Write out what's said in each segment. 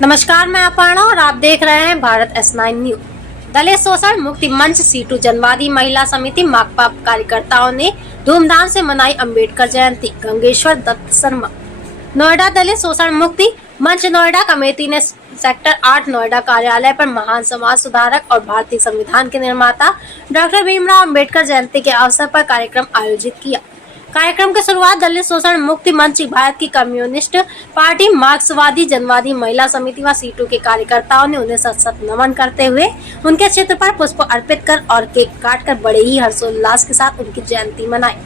नमस्कार, मैं अपर्णा और आप देख रहे हैं भारत S9 न्यूज। दलित शोषण मुक्ति मंच सीटू जनवादी महिला समिति माकपा कार्यकर्ताओं ने धूमधाम से मनाई अंबेडकर जयंती। गंगेश्वर दत्त शर्मा। नोएडा दलित शोषण मुक्ति मंच नोएडा कमेटी ने सेक्टर 8 नोएडा कार्यालय पर महान समाज सुधारक और भारतीय संविधान के निर्माता डॉक्टर भीमराव अंबेडकर जयंती के अवसर पर कार्यक्रम आयोजित किया। कार्यक्रम की शुरुआत दलित शोषण मुक्ति मंच, भारत की कम्युनिस्ट पार्टी, मार्क्सवादी जनवादी महिला समिति व सीटू के कार्यकर्ताओं ने उन्हें सत नमन करते हुए उनके चित्र पर पुष्प अर्पित कर और केक काटकर बड़े ही हर्षोल्लास के साथ उनकी जयंती मनाई।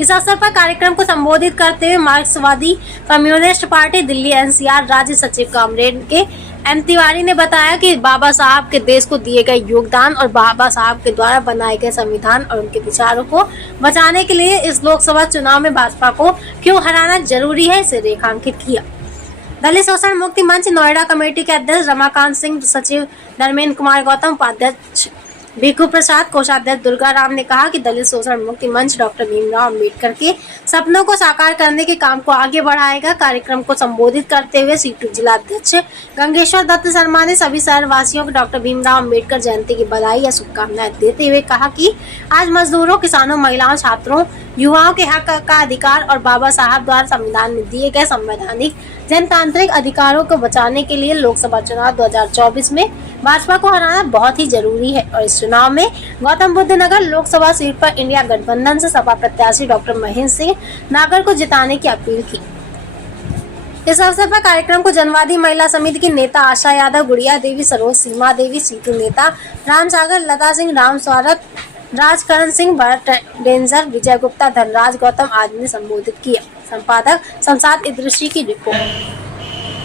इस अवसर पर कार्यक्रम को संबोधित करते हुए मार्क्सवादी कम्युनिस्ट पार्टी दिल्ली NCR राज्य सचिव कामरेड के M तिवारी ने बताया कि बाबा साहब के देश को दिए गए योगदान और बाबा साहब के द्वारा बनाए गए संविधान और उनके विचारों को बचाने के लिए इस लोकसभा चुनाव में भाजपा को क्यों हराना जरूरी है, इसे रेखांकित किया। दलित शोषण मुक्ति मंच नोएडा कमेटी के अध्यक्ष रमाकांत सिंह, सचिव धर्मेंद्र कुमार गौतम, उपाध्यक्ष भिक्खू प्रसाद, कोषाध्यक्ष दुर्गा राम ने कहा कि दलित शोषण मुक्ति मंच डॉक्टर भीमराव अंबेडकर के सपनों को साकार करने के काम को आगे बढ़ाएगा। कार्यक्रम को संबोधित करते हुए सीटू जिलाध्यक्ष गंगेश्वर दत्त शर्मा ने सभी शहरवासियों को डॉक्टर भीमराव अंबेडकर जयंती की बधाई या शुभकामनाएं देते हुए कहा कि आज मजदूरों, किसानों, महिलाओं, छात्रों, युवाओं के हक का अधिकार और बाबा साहब द्वारा संविधान में दिए गए संवैधानिक जनतांत्रिक अधिकारों को बचाने के लिए लोकसभा चुनाव 2024 में भाजपा को हराना बहुत ही जरूरी है और इस चुनाव में गौतम बुद्ध नगर लोकसभा सीट पर इंडिया गठबंधन से सपा प्रत्याशी डॉक्टर महेंद्र सिंह नागर को जिताने की अपील की। इस अवसर पर कार्यक्रम को जनवादी महिला समिति की नेता आशा यादव, गुड़िया देवी, सरोज, सीमा देवी, सीटू नेता राम सागर, लता सिंह, राम स्वागत, राजकरण सिंह, भरत डेंजर, विजय गुप्ता, धनराज गौतम आदि ने संबोधित किया। संपादक शमशाद इदृशी की रिपोर्ट।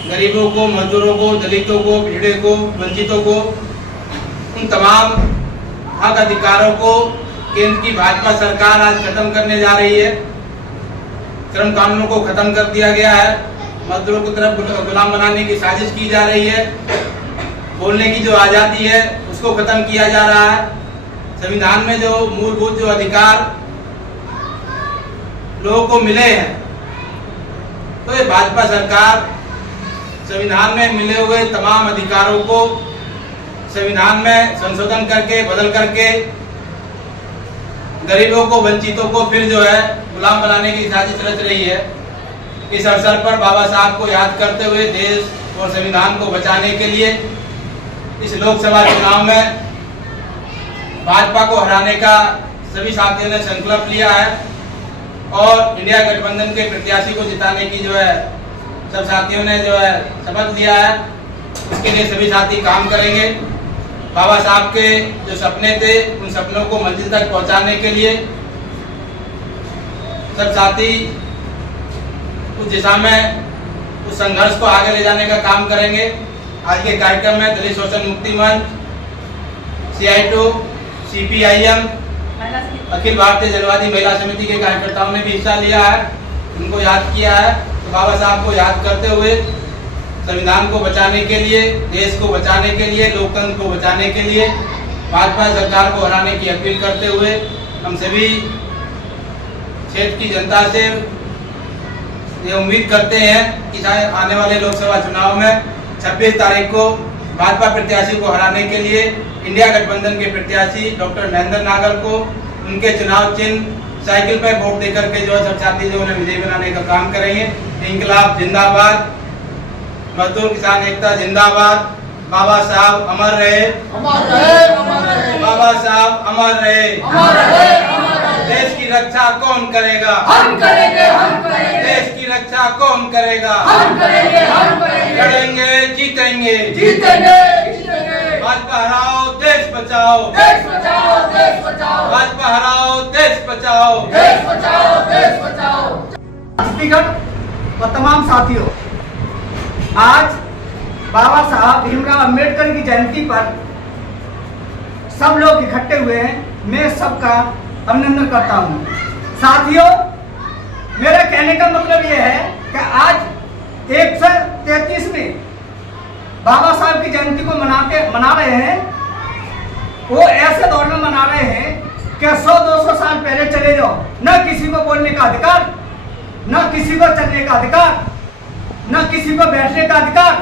गरीबों को, मजदूरों को, दलितों को, पीड़ितों को, वंचितों को, उन तमाम हक अधिकारों को केंद्र की भाजपा सरकार आज खत्म करने जा रही है। श्रम कानूनों को खत्म कर दिया गया है। मजदूरों को तरफ गुलाम बनाने की साजिश की जा रही है। बोलने की जो आजादी है उसको खत्म किया जा रहा है। संविधान में जो मूलभूत जो अधिकार लोगों को मिले हैं, तो ये भाजपा सरकार संविधान में मिले हुए तमाम अधिकारों को संविधान में संशोधन करके, बदल करके गरीबों को, वंचितों को फिर जो है गुलाम बनाने की साजिश रच रही है। इस अवसर पर बाबा साहब को याद करते हुए देश और संविधान को बचाने के लिए इस लोकसभा चुनाव में भाजपा को हराने का सभी साथियों ने संकल्प लिया है और इंडिया गठबंधन के प्रत्याशी को जिताने की जो है सब साथियों ने जो है शपथ लिया है। उसके लिए सभी साथी काम करेंगे। बाबा साहब के जो सपने थे उन सपनों को मंजिल तक पहुंचाने के लिए सब साथी उस दिशा में उस संघर्ष को आगे ले जाने का काम करेंगे। आज के कार्यक्रम में दलित शोषण मुक्ति मंच, CI2, CPIM, अखिल भारतीय जनवादी महिला समिति के कार्यकर्ताओं ने भी हिस्सा लिया है, उनको याद किया है। तो बाबा साहब को याद करते हुए संविधान को बचाने के लिए, देश को बचाने के लिए, लोकतंत्र को बचाने के लिए भाजपा सरकार को हराने की अपील करते हुए हम सभी क्षेत्र की जनता से ये उम्मीद करते हैं कि आने वाले लोकसभा चुनाव में 26 तारीख को भाजपा प्रत्याशी को हराने के लिए इंडिया गठबंधन के प्रत्याशी डॉक्टर महेंद्र नागर को उनके चुनाव चिन्ह साइकिल पर वोट देकर के जो है सब साथी जो उन्हें विजयी बनाने का काम करेंगे। इंकलाब जिंदाबाद, मजदूर किसान एकता जिंदाबाद, बाबा साहब अमर रहे, बाबा साहब अमर रहे। देश की रक्षा कौन करेगा? हम करेंगे, हम करेंगे। देश की रक्षा कौन करेगा? हम करेंगे, हम करेंगे। लड़ेंगे, जीतेंगे, जीतेंगे, जीतेंगे। भाजपा हराओ, देश बचाओ, देश बचाओ, देश बचाओ। भाजपा हराओ, देश बचाओ, देश बचाओ, देश बचाओ। व्यक्तिगत व तमाम साथियों, आज बाबा साहब भीमराव अंबेडकर की जयंती पर सब लोग इकट्ठे हुए हैं। मैं सबका अभिनंदन करता हूँ। साथियों, मेरे कहने का मतलब यह है कि आज 133 बाबा साहब की जयंती को मना रहे हैं। वो ऐसे दौर में मना रहे हैं कि 100-200 साल पहले चले जाओ। न किसी को बोलने का अधिकार, न किसी को चलने का अधिकार, न किसी को बैठने का अधिकार,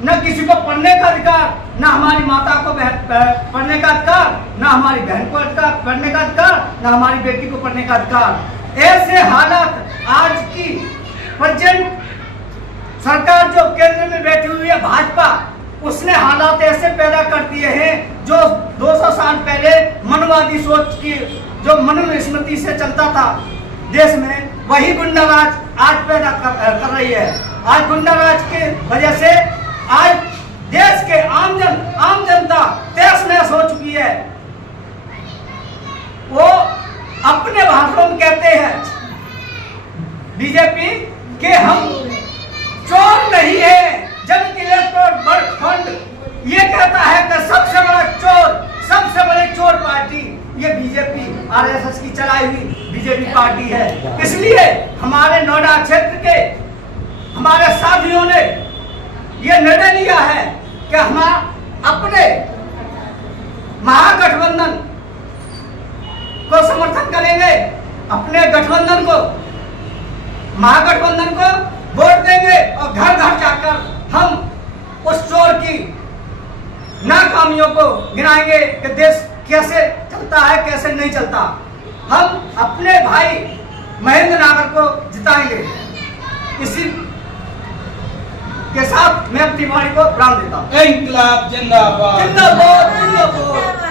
न किसी को पढ़ने का अधिकार, न हमारी माता को पढ़ने का अधिकार, न हमारी बहन को पढ़ने का अधिकार, न हमारी बेटी को पढ़ने का अधिकार। ऐसे हालात आज की प्रेजेंट सरकार जो केंद्र में बैठी हुई है भाजपा, उसने हालात ऐसे पैदा कर दिए हैं जो 200 साल पहले मनवादी सोच की जो मनुस्मृति से चलता था देश में, वही गुंडा राज आज पैदा कर रही है। आज गुंडा राज की वजह से आज देश के आम जनता तहस नहस हो चुकी है। वो अपने भाषणों में कहते हैं बीजेपी के हम चोर नहीं है, जबकि इलेक्टोरल फंड ये कहता है कि सबसे बड़ा चोर, सबसे बड़ी चोर पार्टी ये बीजेपी आरएसएस की चलाई हुई बीजेपी पार्टी है। इसलिए हमारे नोएडा क्षेत्र के हमारे साथियों ने ये निर्णय लिया है कि हम अपने महागठबंधन को समर्थन करेंगे, अपने गठबंधन को महागठबंधन को वोट देंगे और घर घर जाकर हम उस चोर की नाकामियों को गिनाएंगे कि देश कैसे चलता है, कैसे नहीं चलता। हम अपने भाई महेंद्र नागर को जिताएंगे। इसी के साथ मैं अपनी वाणी को प्राण देता हूँ। इंकलाब जिंदाबाद। जिंदाबाद जिंदाबाद।